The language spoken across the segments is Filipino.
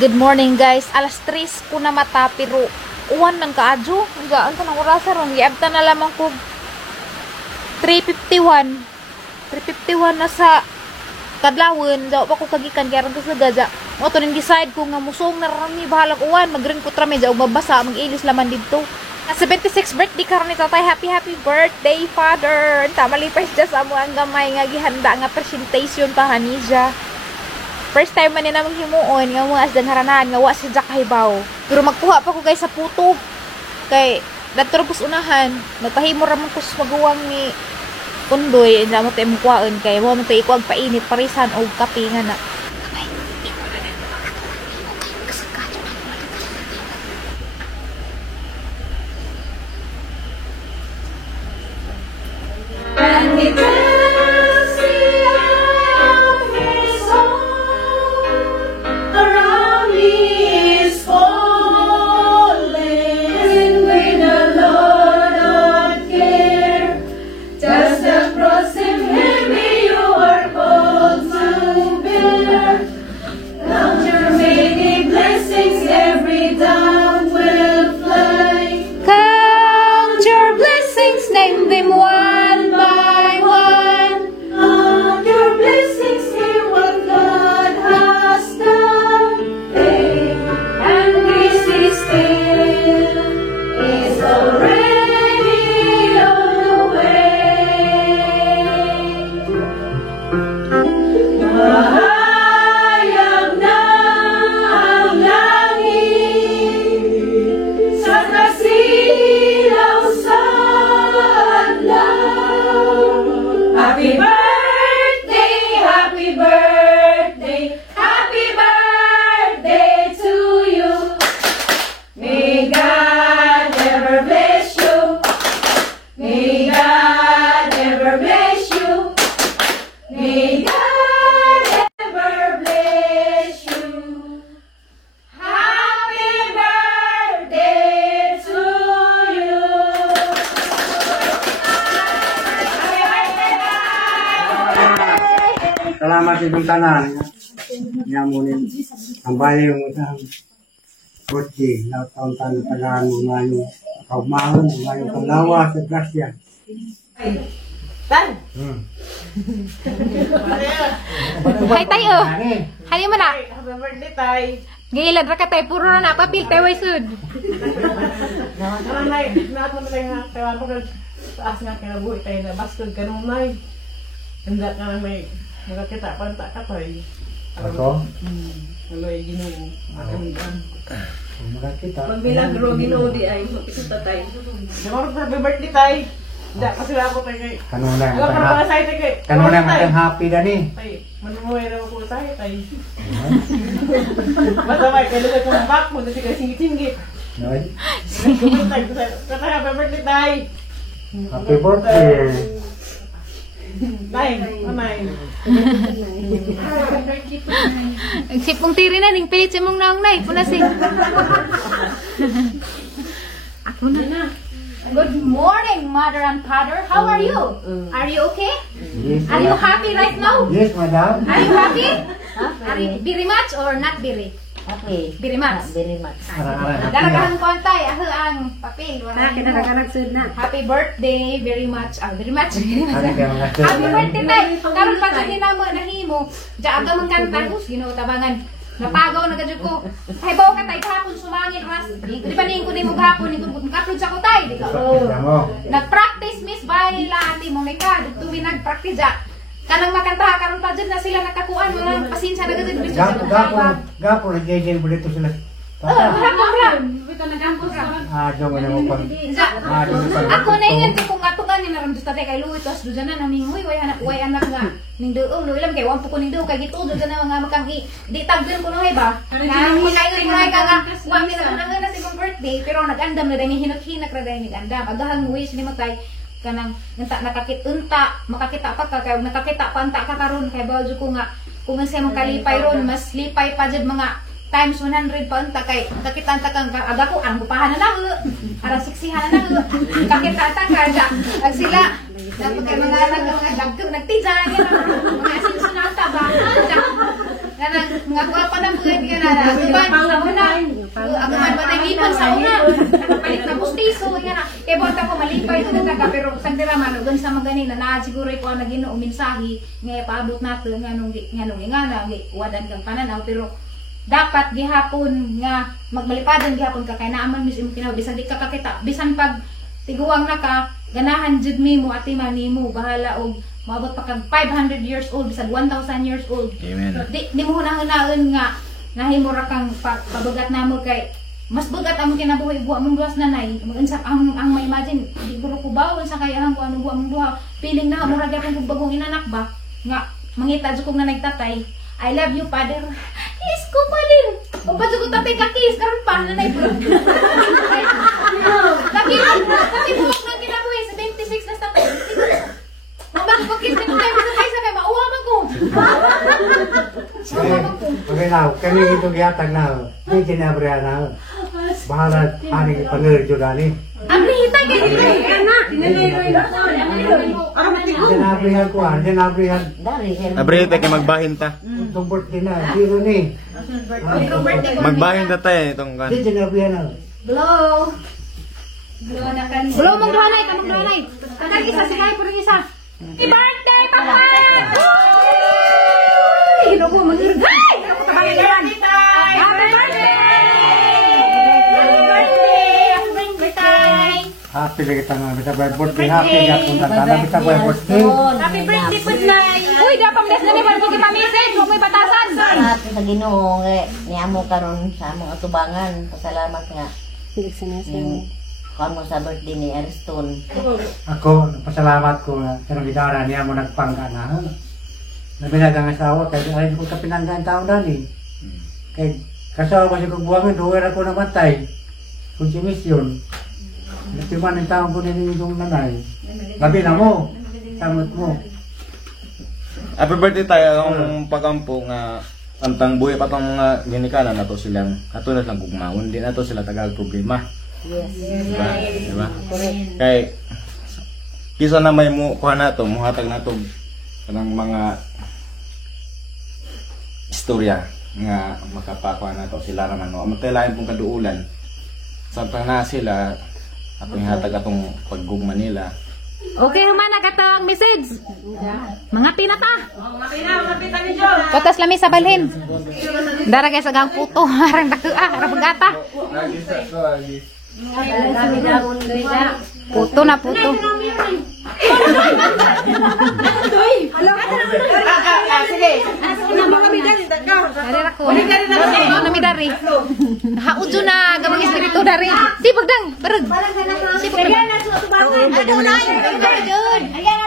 Good morning guys. Alas 3 ko na mata pero uwan man kaadyo. Gaan ko ng orasa ron. Giabta na lamang ko 3:51. 3:51 na sa kadlawon. Daw pa ko kagikan kaya ron sa gaja. Mo to ning decide ko nga musong na rami bahalag uwan. Magren ko trame daw mabasa mag-ilis laman dito. Ang 76th birthday karon ni tatay. Happy birthday father. Tama malipay siya sa amo ang gamay nga gihanda nga presentation pa ni siya. First time man nila maghimuon nga mga asdang haranahan nga wa si Jack Hibaw. Pero magkuha pa ko guys sa puto. Kay dadto pus unahan, nagpahimo ra man ko sa maguwang ni Kundoy, ina mo tay mukuan kay mo man tay ikuag painit parisan og kape nga na. Salamat ibang tanan. Nyamunin ang bayo mo sa birthday. Taon-taon tagaan mo ngayon. Kaumahon, ngayon panglawa sa grasya. Tan! Hi tayo. Hani man na. Happy birthday, Tay! Gilan ra ka tay puro na papil tay way sud. Karang nay, nato na tayo nga, kaya ako taas nga kinabuhi tayo na bastod ka nung nay. Handa ka na may nakakita pa ta ka tayo. Ako? Naloy ginoo. Makandam. Makakita. Pagbilagro ginoo di ay mapisuta tayo. Namaro happy birthday, Tay! Hindi, kasi ako tayo kay... Kanuna Wala ang para sa tayo kay... Kanuna ang happy na ni. Tay, manumuhay na ako tayo, Tay. Basta may kailangan kong back mo, kasi kayo singit-singit. Noy? Kata happy birthday, Tay! Happy birthday. Nay, mamay. Sipong tiri na ning pilit sa mong naong nay punasing. Ako na. Good morning, mother and father. How are you? Are you okay? Yes, Are you happy right now? Yes, madam. Are you happy? Are you very much or not very? Okay. Very much. Very much. Daragahan ko antay, ang papel. Na. Happy birthday, very much. Very much. Ano ka mga Happy birthday tay. Karon pa sa hinamo nahimo. Diya aga man kanta ko, Ginoo tabangan. Napagaw na gadyo ko. Hay bawo ka tay kahapon sumangin ras. Di pa ning ko nimo gahapon ning ko upload sa ko tay, di ka. Nag-practice miss bahay la ati mo ka. Dugto nag-practice ja. Kanang makanta karon pa jud na sila nakakuan mga pasensya na gadyo bisu sa. Gapo na jejel bulito sila. Hapon. Jong na mo pag. Ako na yan kung atukan ni naramdus tatay kay Louie tos do na namingoy way anak nga ning duo no ilam kay wampo ko ning duo kay gitudo na mga makang di tagben ko no hay ba nga makaingon ko ay nga wa mi na sa imong birthday pero nagandam na dai hinot-hinak ra dai nagandam agahang wish ni matay kanang makakita pa ka kay nakakita pa anta ka karon kay bawjo ko nga kung sa imong kalipay ron mas lipay pa jud mga times 100 pa unta kay kakita ta kang aga ko ang bupahan na lang ara siksihan na lang kakita ta ka ag sila dapat kay mga nagtidyan mga asin sunata ba Nga ko pa na buwan ka na. Ako man ba nag-ipon sa una. Palit na pustiso. Nga na. Kaya bota ko malipay ito na pero sang diraman. Ugan sa mga ganina na siguro ko ang naging uminsahi. Nga paabot nato nga nung wadan kang pananaw. Pero dapat gihapon nga magbalipadan gihapon ka kaya naaman mis imo kinaw bisan di ka kakita bisan pag tiguang na ka ganahan jud mi mo ati man nimo bahala og maabot pa kag 500 years old bisag 1000 years old. Amen. Di mo hunahunaon nga nahimo ra kang pabugat namo kay mas bugat ang kinabuhi buwa mong duwas nanay unsa ang may imagine di guro ko bawon sa kay ang kuno buwa mong duha piling na mo ra gyapon kog bagong inanak ba nga mangita jud kog nanay tatay I love you, Father. Kiss ko malin. O pa ko tatay kakis karon pa nanay bro. Laki buwak nang kinabuhi sa 26 na tatay. Mabang ko kiss ko tayo sa kaysa kay mauwa man ko. Okay na, kami ito giyatag na. Hindi kinabrihan na. Bahala, hari panir jud ani. Abri hitay kay Kinabrihan ko ah, kinabrihan. Abre tayo kay magbahin ta. Itong birthday na, zero ni. Magbahin ta tayo itong kan. Hindi kinabrihan na. Blow. Blow na kan. Blow mong duhanay, kamong duhanay. Kadang isa sigay puro isa. Happy birthday, Papa! Hino ko magirgay. Ako tabangin yan. Happy birthday! Happy birthday! Happy lagi tangan bisa birthday, happy gapon tangan bisa birthday. Happy birthday, Pudnay! Uy, dapang best na ni Marco di pamisin. Huwag may batasan. Salamat sa Ginoo nga niamo karon sa among atubangan. Pasalamat nga. Kuan mo sa birthday ni Ariston. Ako, pasalamat ko na karong gitara niya mo nagpangka na. Nabinagang asawa kay ay ko kapinanggan taon dani. Kay kasawa ko buwangan duwer ako namatay. Konsumisyon. Natiman ang taon ko nini yung nanay. Labi na mo. Samot mo. Happy birthday tayo ang pagampo nga antang buhay pa tong ginikanan nato silang katulad lang gugmahon din nato sila tagal problema. Yes. Diba? Kay kisa na may mo kuha nato, muhatag nato kanang mga istorya nga makapakuha nato sila raman no. Amatay lain pong kaduulan. Samtang na sila atong hatag atong paggugma nila. Okay naman nakatang message. Mga pinata. Mga pita ni John. Kotas lami sa balhin. Dara guys agang puto, harang dakua, harang ata. Puto na puto. Sige. Dari ako. Ano nami dari? Haujo na gamang espiritu dari. Sipag dang, bereg. Sipag dang. Ano na?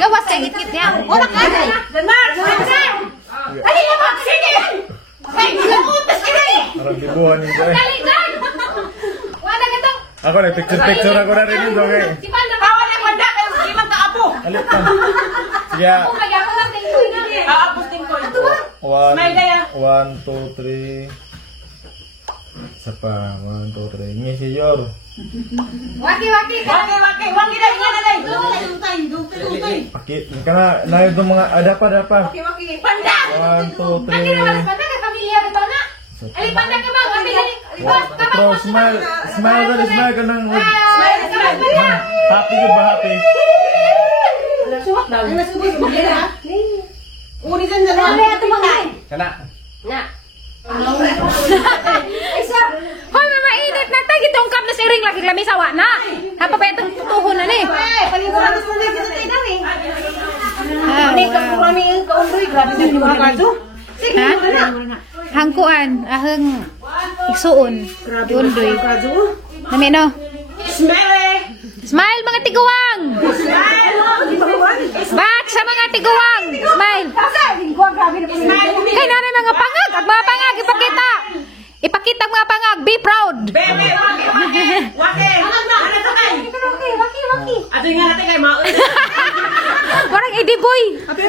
Gawas kay git-git niya. Ora ka dai. Ali na ba? Sige. Ay, utas ka dai. Parang dibuhan nito eh. Dali dan. Wala ka to. Ako na picture ako na rin nito eh. Si Panda. Kawan ang wanda kayo di man kaapo. Alit pa. Sige. Ako magyapon lang tingko na. Aapos din ko. Smile kaya. 1, 2, 3. Isa pa. 1, 2, 3. Ini si Yor. Waki. Wagi dai nga dai. Dutay. Pakit. Kana na yung mga adapa. Panda. 1, 2, 3. Kaki na malas Panda ka pamilya betul na. Ali Panda ka ba? Waki dali. Bro, smile ka nang. Smile. Happy ka ba happy? Unisan na lang. Kana. Hoy, mainit na tayo. Gitungkap na si Ring lagi lami sawa na. Hapa pa itong tutuhon na ni. Ha? Hangkuan, aheng isuon. Undoy. Nami no? Smile mga tiguang! Back sa mga tiguang! Smile! Kay nanay mga pangag! Ang mga pangag, ipakita! Ipakita ang mga pangag! Be proud! Waki. Ato nga natin kay Mao. Parang ediboy! Waki.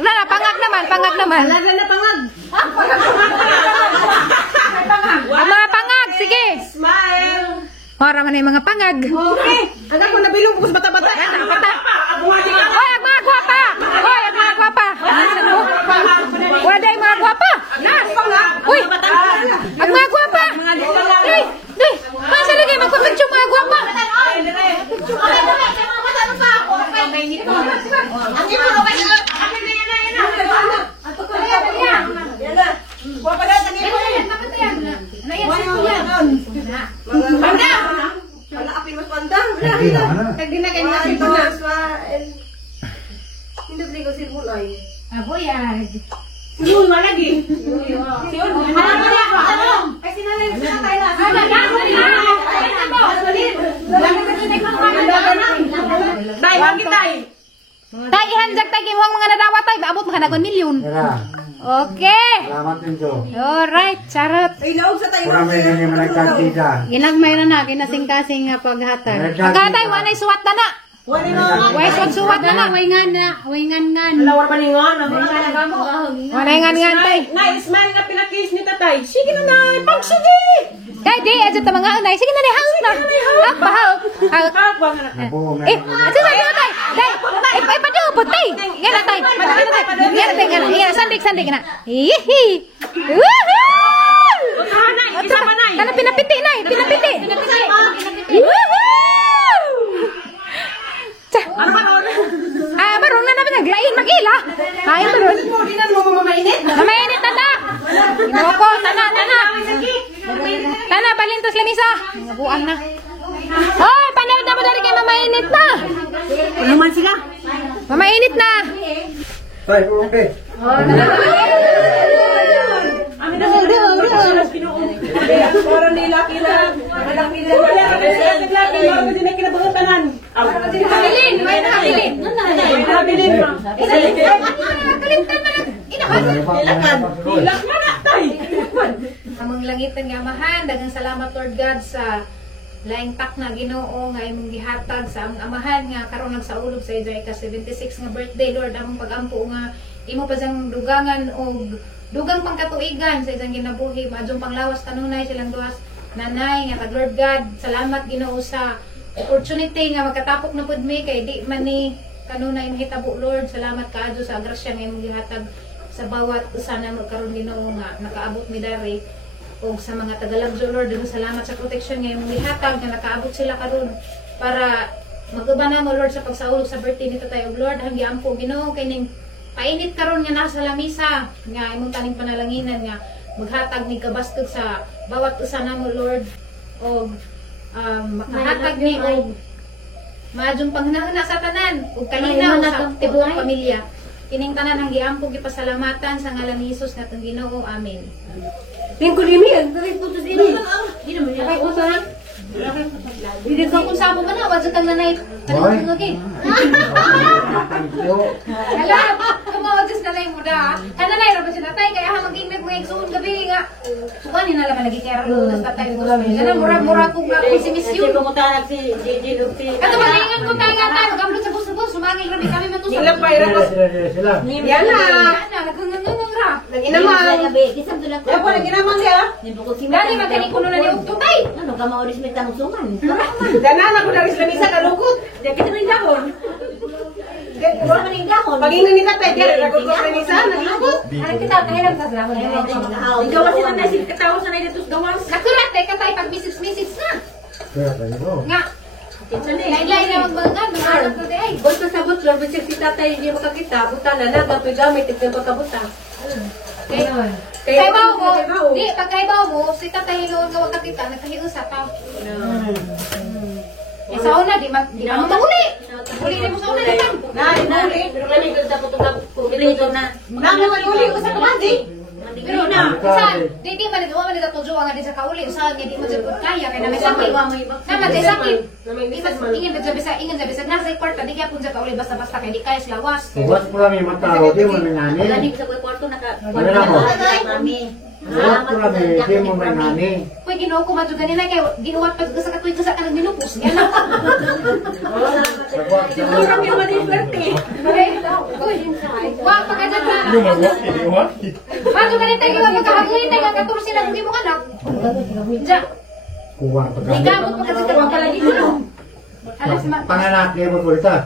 Lala, pangag naman! Ang mga pangag! Sige! Smile. Para man yung mga pangag! Anak ko nabilong ko sa bata-bata. Hoy, ang mga gwapa! Hoy, ang mga gwapa! Ano? Yun, malagi. Yun, Tay, ihanjak tay kimuhang mga nadawat tay, maabot mahanagon milyon. Kaya, Okay. salamat din to. Alright, charot. Kung may ganyan managkakita. Ginagmay na kasing-kasing nga paghatag. Agad tay, wanay suwat na na. Way suwat na na. Wingan-ngan. Lawar paningan. Wanay ngan tay. Na-smile nga pinakis ni tatay. Sige na na, pagsige! Tay, di, adyo ta mga unay. Sige na, di, hawak na. Hawak ba, hawak? Hawak. Kapwa nga na. Nabuo nga. Sige na, tay. Tay, ipadupot, tay. Yan na, tay. Yan na, tay. Yan, sandik na. Hihi. Woohoo! Isa pa na. Kana pinapiti na, pinapiti. Woohoo! Tsa. Barong na naman naglain mag-ila. Kain barong. Mamainit na na. Inoko, tana. Tana, balintos lamisa. Nabuang na. Hoy, panood na mo dari kay mamainit na. Ano man sila? Mamainit na. Tay, okay. Parang nilaki lang. Malaki lang. Naglaki. Parang hindi na kinabangatanan. Habilin, may nahabilin. Nabilin. Ilak na na, tay. Among langitan nga amahan, daghang salamat Lord God sa laing tak na Ginoo nga imong gihatag sa among amahan nga karon nagsaulog sa ija ka 76 nga birthday Lord, among pagampo nga imo pa siyang dugangan og dugang pangkatuigan sa isang ginabuhi, maadjong panglawas kanunay silang duhas nanay nga kag Lord God, salamat Ginoo sa opportunity nga magkatapok na pud mi kay di man ni kanunay mahitabo Lord, salamat kaadto sa grasya nga imong gihatag sa bawat usa na magkaroon Ginoo nga nakaabot mi dari o sa mga tagalagyo Lord, salamat sa protection nga imong gihatag nga nakaabot sila karon para mag-uba na mo Lord sa pagsaulog sa birthday nito tayo Lord, hanggi ampo Ginoo kay ning painit karon nga nasa lamisa nga imong taning panalanginan nga maghatag ni kabastog sa bawat usa namo Lord og makahatag ni og maadjong panghunahuna sa tanan ug kalinaw sa tibuok pamilya. Kining tanan ang giampo gipasalamatan sa ngalan ni Jesus nga tong Ginoo. Amen. Lingkod ini, dari putus ini. Hindi naman niya. Ay, puto na. Hindi ka kung sabo ka na, wadyo kang nanay. Hoy. Alam, kumawad sa nanay mo da. Nanay, rabat siya natay, kaya ha mag-inmet mo yung suon gabi nga. Sukanin na naman lagi kaya rin sa tatay mo. Kaya mura-mura kong nga kung si Miss Yun. Kumutanag si Gigi Lupti. Kato mag-ingan ko tayo nga tayo, mag-upload sa bus-bus, sumangil rabi kami matusok. Ilang pa irapos. Sila. Yan na. Nagkangangangang ra. Nag-inamang. Kisam doon ako. Yan po, nag-inamang siya. Dali, magkanikuno na ni Ugtutay. Ano ka maulis may tanong-sungan? Danan ako na rin sa lamisa kalukot. Diyan kita rin dahon. Gusto man yung dahon. Pag-ingnan ni tatay, diyan nagkukot sa lamisa, naglukot. Ano kita, tayo lang sa salamat. Ikaw kasi na naisip katawa sa naidatos gawas. Nakulat, tayo tayo pag message na. Kaya tayo. Nga. Lain-lain na magbagan, nanganak ko day. Basta sabot, Lord, kasi si tatay hindi makakita. Buta na na, dapat gamit, tignan pagkabuta. Kaya ba mo, di, pagkaibaw mo, si tatay noon nga wag kakita, nagkahiusa pa. Eh sa una, di mo mauli. Uli rin mo sa una, di ba? Nari, Pero kami ko sa putugap kumplito na. Namo naguli ko sa kamandi. Pero na, di man ito, man ito tujo nga di sa kauli, usahan niya di mo dyan kaya, kaya na may sakit. Nama, di sakit. Ingin sabi sa nasa kwarta, di kaya pun sa kauli, basta-basta, kaya di kaya silawas. Buwas po kami matao, di mo nangani. Galing sa kwarto naka. Wala na mo. Mami. Buwas po kami, di mo nangani. Kuy Ginoo ko madyo ganina kay ginuwat pa sa katuig sa kanang minupos. Yan na. Hindi kami umaling flirty. Wa pa kada na. Madyo ganita kay magkahagoy tay nga katuro sila kung imo anak. Ja, Kuwang pagkakas. ikamot pa kasi katuro pala dito no. Alas ma. Panganak mo po ito.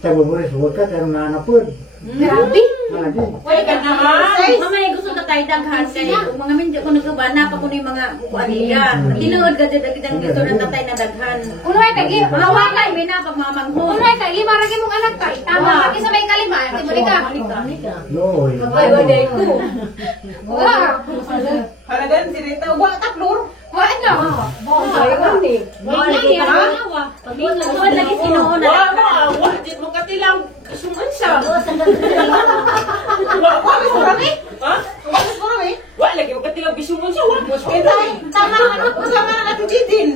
Sa buburis, huwag ka, pero nanapod. Grabe. Malagi. Wala ka naman. Mamaya gusto na tayo daghan kay kung mga minjo ko nagkabana pa ko ni mga kuanila. Tinuod ka dito ang gusto ng tatay na daghan. Uno ay tagi, Mawala may na pagmamanghon. uno ay tagi lima ra mong anak tay. Tama lagi sa may kalima, di mo ka. Loy. Ay, wala ko. Wa. Halagan si Rita. Wa, taklor. Wa na. Ay, wani. Wala ki pa. Pagtuod lagi sinuon Wa, na. wa. Wa, di mo katilaw. Suman siya. Doon sa ganda. Wa, nga bisungon siya, wala mo siya. Tama na natin din.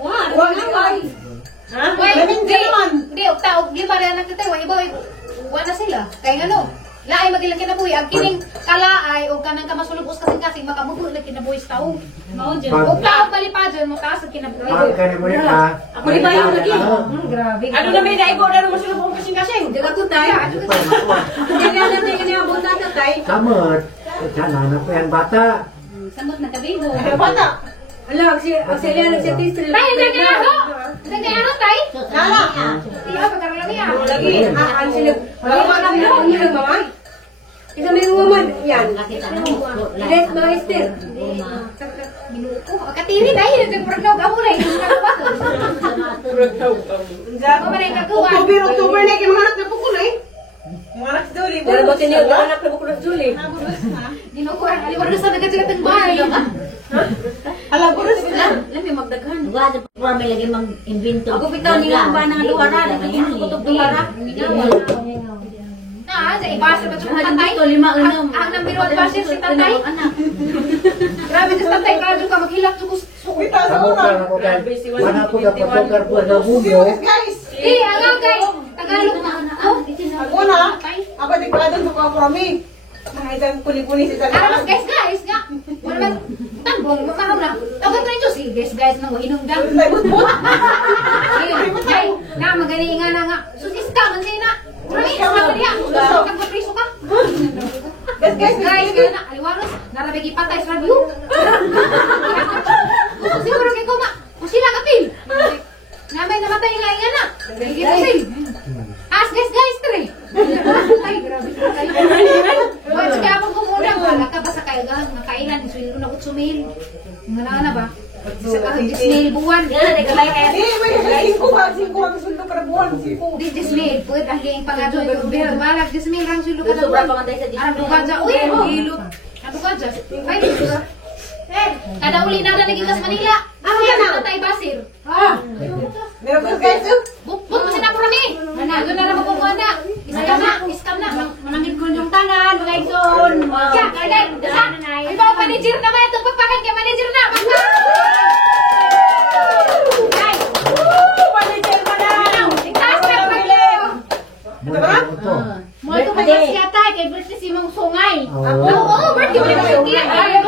Wala. Ha? Hindi, tao, di ba rin nagtatawa, iba, wala sila. Kaya ano, laay magilang kinabuhi. Ang kining kalaay, o kanang kamasulubos kasing-kasing, makamubo na kinabuhi sa tao. Mao dyan. O tao palipadyon, mo taas ang kinabuhi. Pag ka na mo ka. Ako di ba yung lagi? Grabe. Ano na may naibo na naman sila kung kasing-kasing? Daga ko tayo. Hindi nga natin kinabot na tatay. Samot. Sana na po yung bata. Samot na kabibo. Kaya bata. Ala, si Celia nagsitistil. Tay, hindi kaya ako! Hindi kaya ano, tay? Lala. Iya, pagkarala niya. Lagi, aan sila. Wala na mo nila mama. Ito may woman. Yan. Let no Esther. Minuto. Katiri, dahil nagpagpragnaw ka muna. Hindi ka ba? Mamay kagawa. October na yung mga anak na pukulay. Mga anak si Julie. Pero ba tiniyog na anak na bukulas Julie? Ginukuhan. Aliwar na sa nagkasigat ng bahay. Ala, buras na. Lami magdaghan. Duwa pa may lagi mag-invento. Ako bitaw nila ba nang duwara, dito sa kutob duwara. Sa ibasa ba ito tatay? Dito 5 Ang number 1 basis si tatay? Grabe ka tatay, grabe ka maghilak ko. Bitaw sa Samot una. ka na ko kay. Mana ko na pagkakar po na bugyo. Guys. Eh, ang kay Tagalog na anak. Ako na. Ako di pa doon ko from me. Mga isang kuli-kuli sa Aras salaan. guys nga. Wala man tanggong mamahaw na. Tawag na ito si guys nang wahinong dang. Ay, na magaling nga na nga. Sus iska man sina. Murami iska man niya. Nagpapriso ka. Guys, na aliwaros. Narabigi patay sa review. Siguro kay ko ma. Kung sila kapil. Namay namatay nga nga na. Hindi ko say. Guys, tre. Ay, grabe. Wala kaya mo kumuna. Wala ka ba sa kailangan? Nakailan. Isuyo na 8,000. Mga na ba? Sa kahit 10,000 buwan. Eh, 5 ang sundo para buwan. 5. Di 10,000. Pwede ang gayang pangadyo. Pero balag 10,000 ang sulo ka na Sobra buwan. pa kantay sa Ang dugadya. Uy, ang hilo. Ang dugadya. Pwede. Kada uli na naging kas Manila. Ano yan ang tatay Basir? Meron ko guys. Bukbuk mo sinapro ni. Doon na naman kumuha na. Iskam na. Manangin ko yung tanan, mga igsoon. Kaya, kaya, dasa. Ay, bawa manager naman. Itong pagpakan kay manager na. Basta. Ay. Manager mo na. Itaas na pa yun. Ito. Mo ito pa siya tay. Kay Bert si Simong Sungay. Oo. Oo, Bert. Yung mga